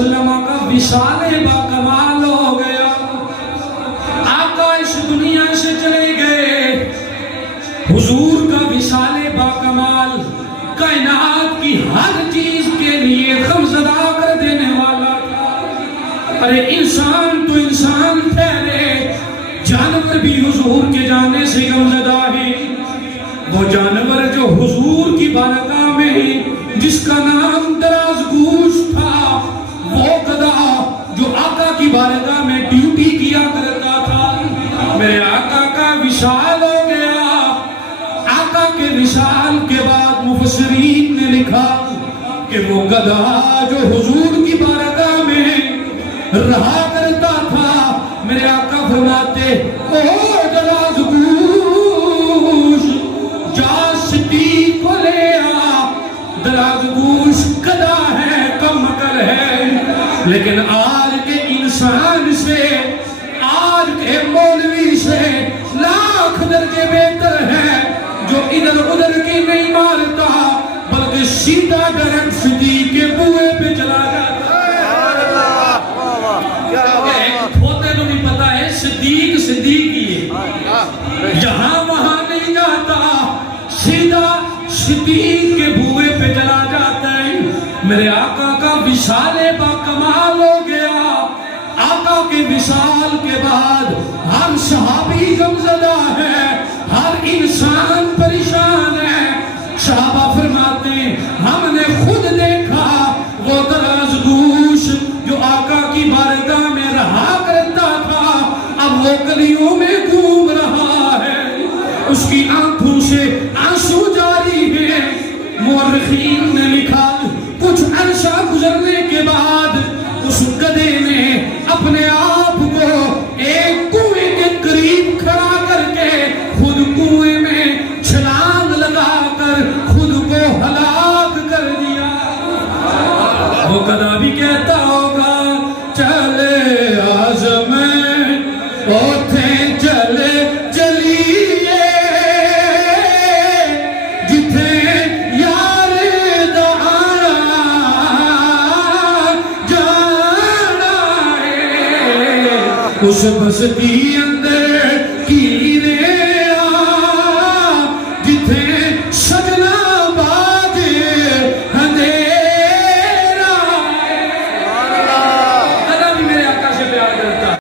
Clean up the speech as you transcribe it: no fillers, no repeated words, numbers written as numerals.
وسلم کا وصال باکمال ہو گیا. آقا اس دنیا سے چلے گئے. حضور کا وصال باکمال کائنات کی ہر چیز کے لیے غمزدہ کر دینے والا تھا. ارے انسان تو انسان ٹھہرے، جانور بھی حضور کے جانے سے غمزدہ ہے. وہ جانور جو حضور کی بارگاہ میں ہی جس کا نام دراز گوش تھا، وہ گدھا جو آقا کی بارگاہ میں ڈیوٹی کیا کرتا تھا، میرے آقا کا وصال ہو گیا. آقا کے وصال کے بعد مفسرین نے لکھا کہ وہ گدھا جو حضور کی بارگاہ میں رہا کرتا تھا، میرے آقا فرماتے او دراز گوش جا صدیق کو لے آ. دراز گوش گدھا ہے، کم عقل ہے، لیکن آج کے انسان سے، آج کے مولوی سے لاکھ درجے بہتر ہے، جو ادھر ادھر کی نہیں مارتا بلکہ سیدھا ڈائریکٹ صدیق کے بوئے پہ چلا جاتا ہے. کھوتے تو نہیں پتا ہے صدیق صدیق ہی ہے، یہاں وہاں نہیں جاتا، سیدھا صدیق کے بوئے پہ چلا جاتا ہے. میرے آقا کا وصال باکمال ہو گیا. آقا کے وصال کے بعد ہر صحابی غمزدہ ہے، ہر انسان پریشان ہے. صحابہ فرماتے ہیں ہم نے خود دیکھا وہ دراز گوش جو آقا کی بارگاہ میں رہا کرتا تھا، اب وہ گلیوں میں گھوم رہا ہے، اس کی آنکھوں سے آنسو جاری ہے. مورخین نے لکھا کچھ عرصہ گزرنے کے بعد اس گدھے نے اپنے آپ کو ایک کنویں کے قریب کھڑا کر کے خود کنویں میں چھلانگ لگا کر خود کو ہلاک کر دیا. وہ گدھا بھی کہتا ہوگا چلے آزم اوتھے چلے چلیے جتھے یار دعانا جانا ہے، اس بستی اندر